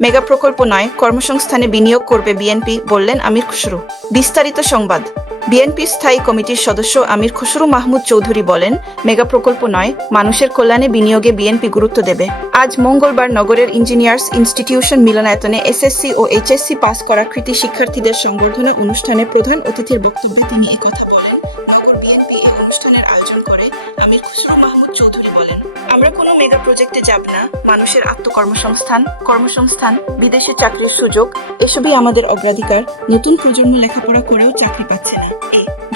Mega প্রকল্প নয় কর্মসংস্থানে বিনিয়োগ করবে বিএনপি, বললেন আমির খুসরু। বিস্তারিত সংবাদ। বিএনপি স্থায়ী কমিটির সদস্য আমির খুসরু মাহমুদ চৌধুরী বলেন, মেগা প্রকল্প নয়, মানুষের কল্যাণে বিনিয়োগে বিএনপি গুরুত্ব দেবে। আজ মঙ্গলবার নগরের ইঞ্জিনিয়ার্স ইনস্টিটিউশন মিলনায়তনে এসএসসি ও এইচএসসি পাস করা কৃতি শিক্ষার্থীদের সংবর্ধনা অনুষ্ঠানে প্রধান অতিথির বক্তব্যে তিনি একথা বলেন। মেগা যাব না। মানুষের আত্মকর্মসংস্থান, কর্মসংস্থান, বিদেশে চাকরির সুযোগ, এসবই আমাদের অগ্রাধিকার। নতুন প্রজন্ম লেখাপড়া করেও চাকরি পাচ্ছে না।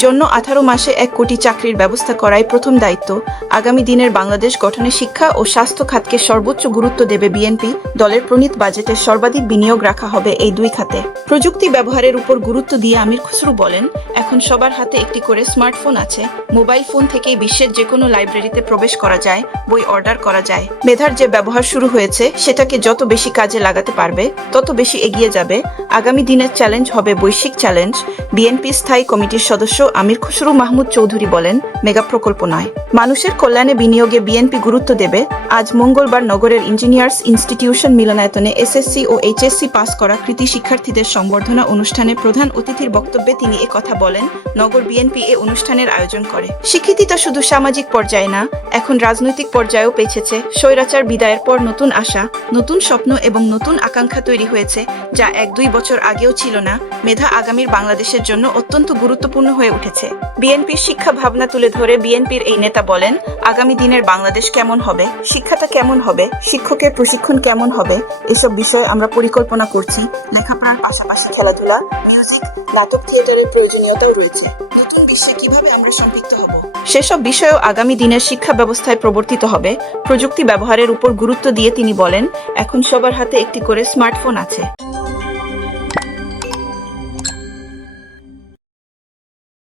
জন্য আঠারো মাসে এক কোটি চাকরির ব্যবস্থা করাই প্রথম দায়িত্ব। আগামী দিনের বাংলাদেশ গঠনে শিক্ষা ও স্বাস্থ্য খাতকে সর্বোচ্চ গুরুত্ব দেবে বিএনপি। দলের প্রণীত বাজেটে সর্বাধিক বিনিয়োগ রাখা হবে এই দুই খাতে। প্রযুক্তি ব্যবহারের উপর গুরুত্ব দিয়ে আমির খুসরু বলেন, এখন সবার হাতে একটি করে স্মার্টফোন আছে। মোবাইল ফোন থেকেই বিশ্বের যে কোনো লাইব্রেরিতে প্রবেশ করা যায়, বই অর্ডার করা যায়। মেধার যে ব্যবহার শুরু হয়েছে, সেটাকে যত বেশি কাজে লাগাতে পারবে, তত বেশি এগিয়ে যাবে। আগামী দিনের চ্যালেঞ্জ হবে বৈশ্বিক চ্যালেঞ্জ। বিএনপি স্থায়ী কমিটির সদস্য আমির খুসরু মাহমুদ চৌধুরী বলেন, মেগা প্রকল্প নয়। মানুষের কল্যাণে বিনিয়োগে বিএনপি গুরুত্ব দেবে। আজ মঙ্গলবার নগরের ইঞ্জিনিয়ার্স ইনস্টিটিউশন মিলনায়তনে এসএসসি ও এইচএসসি পাস করা কৃতি শিক্ষার্থীদের সংবর্ধনা অনুষ্ঠানে প্রধান অতিথির বক্তব্যে তিনি একথা বলেন, নগর বিএনপি এ অনুষ্ঠানের আয়োজন করে। স্বীকৃতিটা শুধু সামাজিক পর্যায়ে না, এখন রাজনৈতিক পর্যায়েও পেছেছে। স্বৈরাচার বিদায়ের পর নতুন আশা, নতুন স্বপ্ন এবং নতুন আকাঙ্ক্ষা তৈরি হয়েছে, যা এক দুই বছর আগেও ছিল না। মেধা আগামীর বাংলাদেশের জন্য অত্যন্ত গুরুত্বপূর্ণ হয়ে উঠেছে। বিএনপির শিক্ষা ভাবনা তুলে ধরে বিএনপির এই নেতা বলেন, আগামী দিনের বাংলাদেশ কেমন হবে? শিক্ষাটা কেমন হবে? শিক্ষকের প্রশিক্ষণ কেমন হবে? এসব বিষয়ে আমরা পরিকল্পনা করছি। লেখাপড়ার পাশাপাশি খেলাধুলা, মিউজিক, নাটক থিয়েটারের প্রয়োজনীয়তাও রয়েছে। নতুন বিশ্বে কীভাবে আমরা সম্পৃক্ত হব? সেসব বিষয়েও আগামী দিনের শিক্ষা ব্যবস্থায় প্রবর্তিত হবে। প্রযুক্তি ব্যবহারের উপর গুরুত্ব দিয়ে তিনি বলেন, এখন সবার হাতে একটি করে স্মার্টফোন আছে।